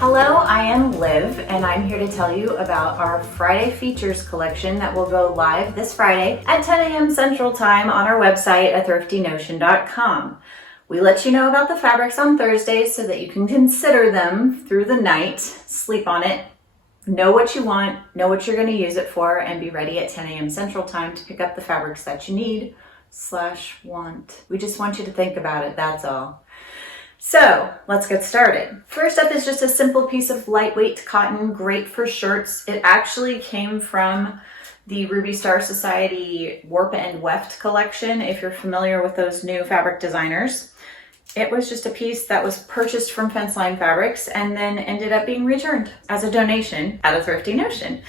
Hello, I am Liv, and I'm here to tell you about our Friday features collection that will go live this Friday at 10 a.m. Central Time on our website at thriftynotion.com. We let you know about the fabrics on Thursdays so that you can consider them through the night, sleep on it, know what you want, know what you're going to use it for, and be ready at 10 a.m. Central Time to pick up the fabrics that you need / want. We just want you to think about it, that's all. So let's get started. First up is just a simple piece of lightweight cotton, great for shirts. It actually came from the Ruby Star Society Warp and Weft collection, if you're familiar with those new fabric designers. It was just a piece that was purchased from Fenceline Fabrics and then ended up being returned as a donation at a Thrifty Notion,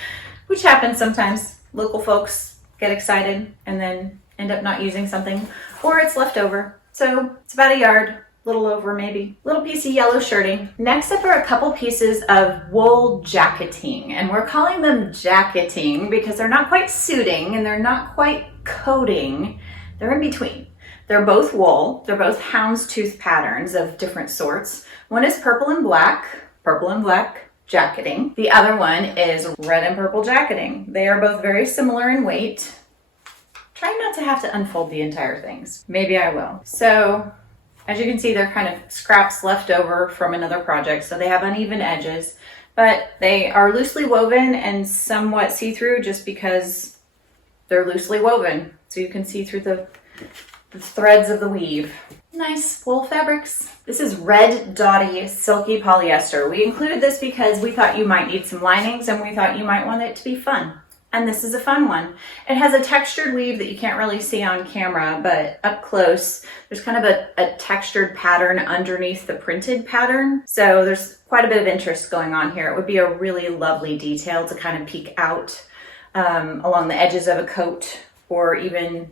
which happens sometimes. Local folks get excited and then end up not using something, or it's left over. So it's about a yard. Little over maybe. Little piece of yellow shirting. Next up are a couple pieces of wool jacketing, and we're calling them jacketing because they're not quite suiting and they're not quite coating. They're in between. They're both wool. They're both houndstooth patterns of different sorts. One is purple and black jacketing. The other one is red and purple jacketing. They are both very similar in weight. Try not to have to unfold the entire things. Maybe I will. So, as you can see, they're kind of scraps left over from another project, so they have uneven edges, but they are loosely woven and somewhat see-through just because they're loosely woven, so you can see through the threads of the weave. Nice wool fabrics. This is red Dotty silky polyester. We included this because we thought you might need some linings and we thought you might want it to be fun. And this is a fun one. It has a textured weave that you can't really see on camera, but up close, there's kind of a textured pattern underneath the printed pattern. So there's quite a bit of interest going on here. It would be a really lovely detail to kind of peek out along the edges of a coat, or even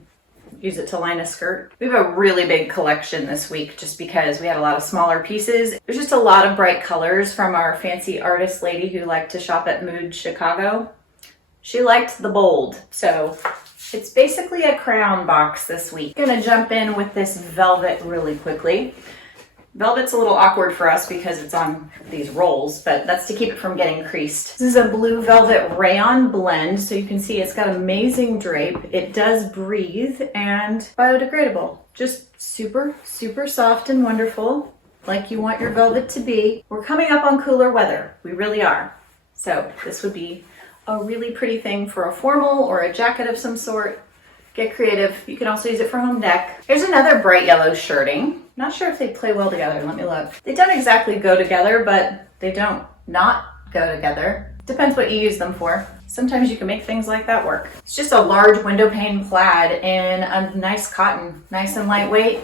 use it to line a skirt. We have a really big collection this week just because we had a lot of smaller pieces. There's just a lot of bright colors from our fancy artist lady who liked to shop at Mood Chicago. She liked the bold, so it's basically a crayon box this week. I'm gonna jump in with this velvet really quickly. Velvet's a little awkward for us because it's on these rolls, but that's to keep it from getting creased. This is a blue velvet rayon blend, so you can see it's got amazing drape. It does breathe and biodegradable. Just super, super soft and wonderful, like you want your velvet to be. We're coming up on cooler weather, we really are. So this would be a really pretty thing for a formal or a jacket of some sort. Get creative. You can also use it for home deck. Here's another bright yellow shirting. Not sure if they play well together. Let me look. They don't exactly go together, but they don't not go together. Depends what you use them for. Sometimes you can make things like that work. It's just a large window pane plaid in a nice cotton, nice and lightweight.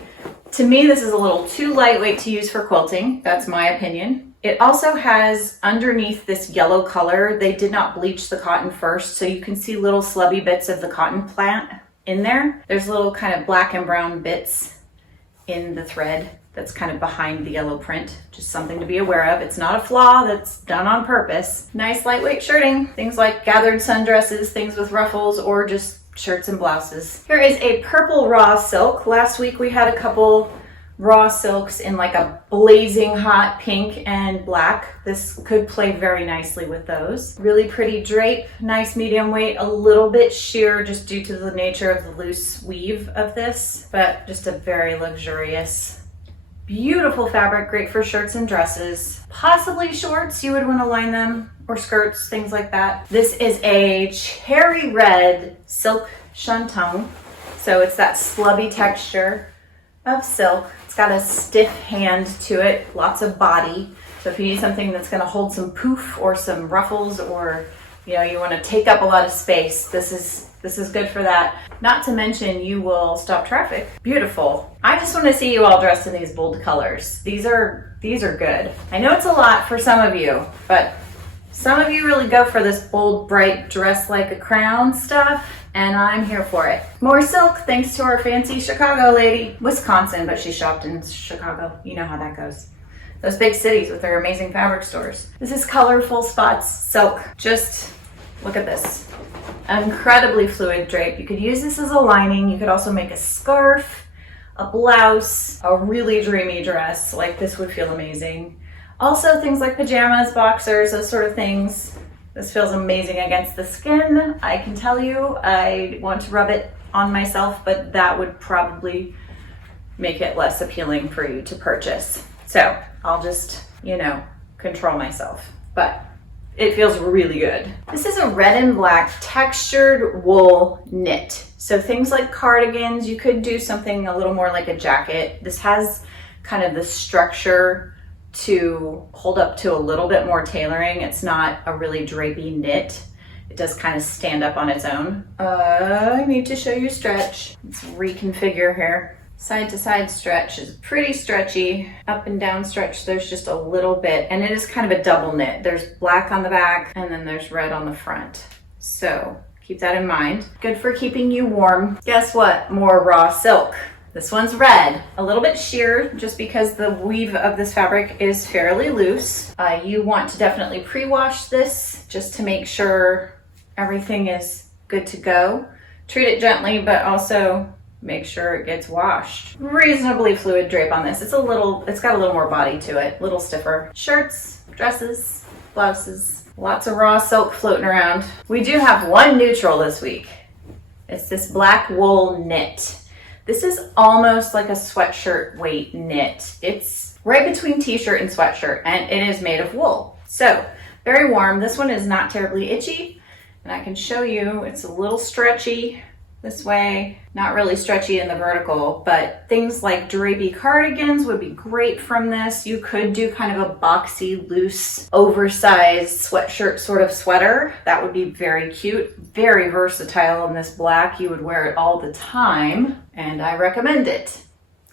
To me, this is a little too lightweight to use for quilting. That's my opinion. It also has underneath this yellow color, they did not bleach the cotton first, so you can see little slubby bits of the cotton plant in there. There's little kind of black and brown bits in the thread that's kind of behind the yellow print. Just something to be aware of. It's not a flaw, that's done on purpose. Nice lightweight shirting. Things like gathered sundresses, things with ruffles, or just shirts and blouses. Here is a purple raw silk. Last week we had a couple raw silks in like a blazing hot pink and black. This could play very nicely with those. Really pretty drape, nice medium weight, a little bit sheer just due to the nature of the loose weave of this, but just a very luxurious, beautiful fabric, great for shirts and dresses. Possibly shorts, you would want to line them, or skirts, things like that. This is a cherry red silk shantung, so it's that slubby texture of silk. It's got a stiff hand to it, lots of body. So if you need something that's going to hold some poof or some ruffles, or you want to take up a lot of space, this is good for that. Not to mention you will stop traffic. Beautiful. I just want to see you all dressed in these bold colors. These are good. I know it's a lot for some of you, but some of you really go for this bold, bright, dress like a crown stuff, and I'm here for it. More silk, thanks to our fancy Chicago lady. Wisconsin, but she shopped in Chicago. You know how that goes. Those big cities with their amazing fabric stores. This is colorful spots silk. Just look at this. Incredibly fluid drape. You could use this as a lining. You could also make a scarf, a blouse, a really dreamy dress. Like this would feel amazing. Also things like pajamas, boxers, those sort of things. This feels amazing against the skin. I can tell you, I want to rub it on myself, but that would probably make it less appealing for you to purchase. So I'll just, you know, control myself, but it feels really good. This is a red and black textured wool knit. So things like cardigans, you could do something a little more like a jacket. This has kind of the structure to hold up to a little bit more tailoring. It's not a really drapey knit. It does kind of stand up on its own. I need to show you stretch. Let's reconfigure here. Side to side stretch is pretty stretchy. Up and down stretch, there's just a little bit, and it is kind of a double knit. There's black on the back and then there's red on the front. So keep that in mind. Good for keeping you warm. Guess what? More raw silk. This one's red, a little bit sheer just because the weave of this fabric is fairly loose. You want to definitely pre-wash this just to make sure everything is good to go. Treat it gently, but also make sure it gets washed. Reasonably fluid drape on this. It's got a little more body to it, a little stiffer. Shirts, dresses, blouses, lots of raw silk floating around. We do have one neutral this week. It's this black wool knit. This is almost like a sweatshirt weight knit. It's right between t-shirt and sweatshirt, and it is made of wool. So very warm. This one is not terribly itchy, and I can show you it's a little stretchy this way, not really stretchy in the vertical, but things like drapey cardigans would be great from this. You could do kind of a boxy, loose, oversized sweatshirt sort of sweater. That would be very cute, very versatile in this black. You would wear it all the time, and I recommend it.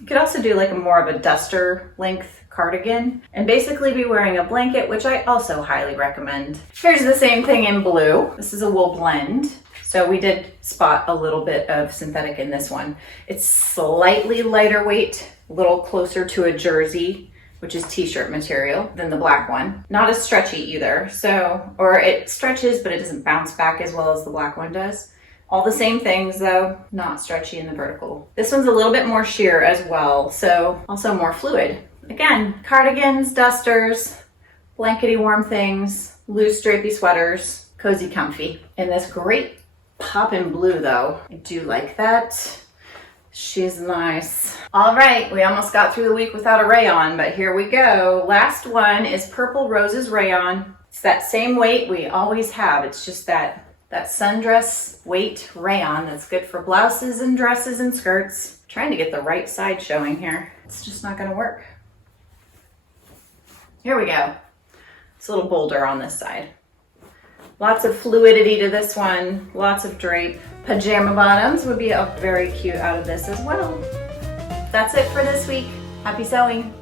You could also do like a more of a duster length cardigan and basically be wearing a blanket, which I also highly recommend. Here's the same thing in blue. This is a wool blend. So we did spot a little bit of synthetic in this one. It's slightly lighter weight, a little closer to a jersey, which is t-shirt material, than the black one. Not as stretchy either. Or it stretches, but it doesn't bounce back as well as the black one does. All the same things though, not stretchy in the vertical. This one's a little bit more sheer as well, so also more fluid. Again, cardigans, dusters, blankety warm things, loose drapey sweaters, cozy comfy. In this great pop in blue though. I do like that. She's nice. All right, we almost got through the week without a rayon, but here we go. Last one is Purple Roses rayon. It's that same weight we always have. It's just that sundress weight rayon that's good for blouses and dresses and skirts. I'm trying to get the right side showing here. It's just not gonna work. Here we go. It's a little bolder on this side. Lots of fluidity to this one, lots of drape. Pajama bottoms would be very cute out of this as well. That's it for this week. Happy sewing.